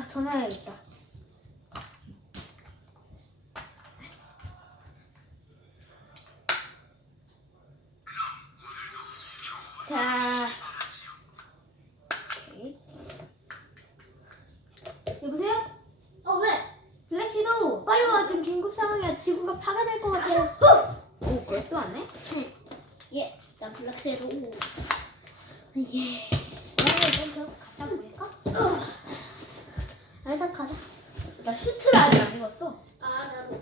아 전화해야겠다. 자, 오케이. 여보세요? 어 왜? 블랙시도 빨리 와 지금 긴급 상황이야 지구가 파괴될 것 같아. 오 벌써 왔네? 예. 나 블랙세로. 예. 나는 저 갖다 버릴까? 아, 일단 가자. 나 슈트를 아직 안 입었어. 아 나도.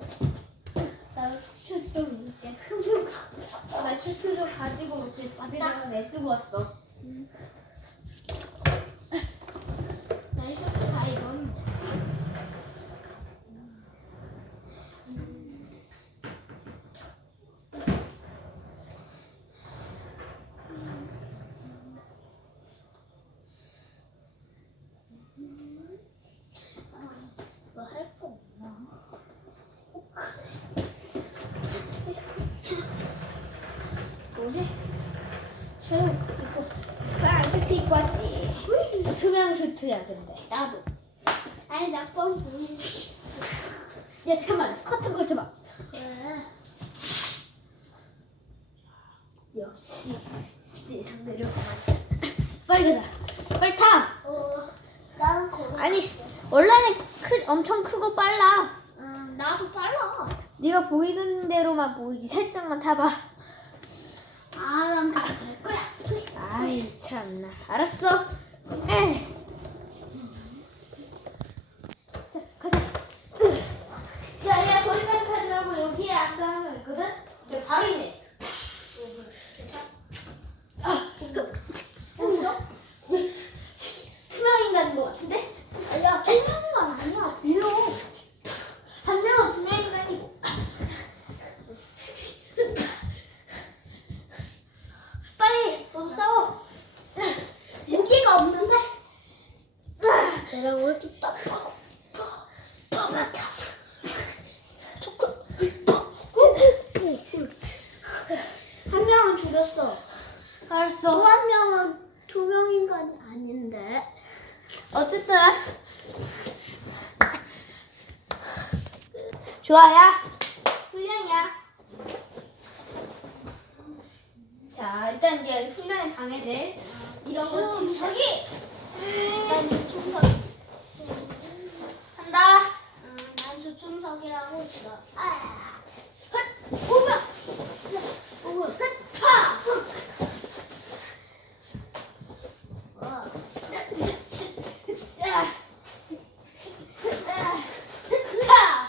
나도 수트 좀 흠흠. 나 슈트 좀 가지고 이렇게 집에다가 냅두고 왔어. 난 슈트 다 입었는데. 뭐할거 없나? 뭐지? 새우 입고 아 슈트 입고 왔지. 투명 슈트야 근데. 나도. 아니 나뻔 보이지. 야 잠깐만 커튼 걸쳐봐. 왜? 역시 내 상대로 빨리 가자. 빨리 타. 어, 걸어. 아니 원래는 크 엄청 크고 빨라. 음, 나도 빨라. 네가 보이는 대로만 보이지 살짝만 타봐. 아, 난갈 거야. 아이 참나. 알았어. 에이. 자 가자. 야야 거기까지 가지 말고 여기에 앉아 하면 있거든. 여기 바로 있네. 아, 없어? 투명 인간인 것 같은데? 아니야, 투명한 건 아니야. 일로. 한 명은 투명 인간이고. 빨리 너도 싸워. 무기가 없는데? 내가 왜 이렇게 딱 퍼, 퍼, 퍼맞아. 조금, 퍼, 한 명은 죽였어. 또 알았어. 한 명은 인간이 아닌데. 어쨌든 좋아야 훈련이야. 자 일단 이제 훈련에 방해될 이런 거 슈. 침착이 난 주충석. 한다. 음, 난 주충석이라고 있어. 아, 헛 오면 오분. 파. 어. 자. 자.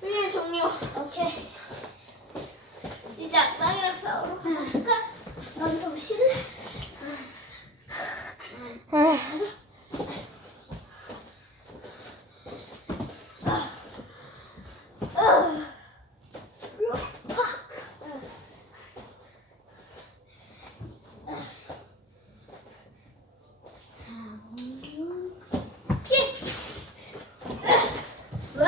훈련 종료. 오케이. 이제 악당이랑 싸우러 가볼까? 난좀 쉴래. 왜?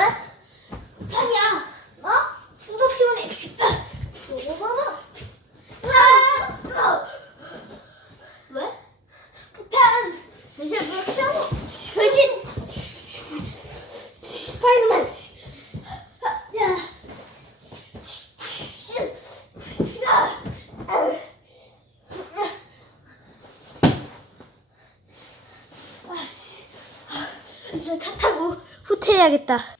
탄이야. 뭐? 수도 시원해. 보고 봐봐. 아! 왜? 폭탄. 변신 왜 피하고? 변신. 스파이더맨. 야. 이제 차 타고 후퇴해야겠다.